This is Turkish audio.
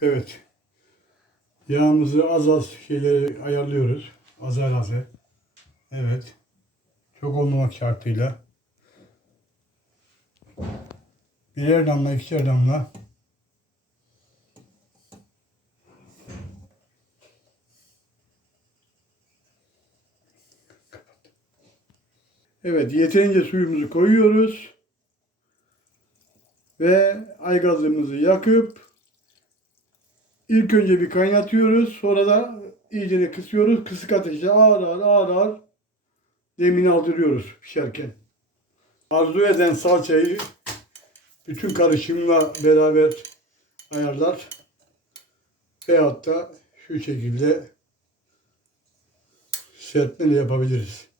Evet. Yağımızı az az şeyleri ayarlıyoruz. Azar azar. Evet. Çok olmamak şartıyla. Birer damla, ikişer damla. Evet, yeterince suyumuzu koyuyoruz. Ve aygazımızı yakıp ilk önce bir kaynatıyoruz. Sonra da iyice kısıyoruz. Kısık ateşte ağır ağır ağır ağır demini aldırıyoruz pişerken. Arzu eden salçayı bütün karışımla beraber ayarlar. Veyahut da şu şekilde serpme de yapabiliriz.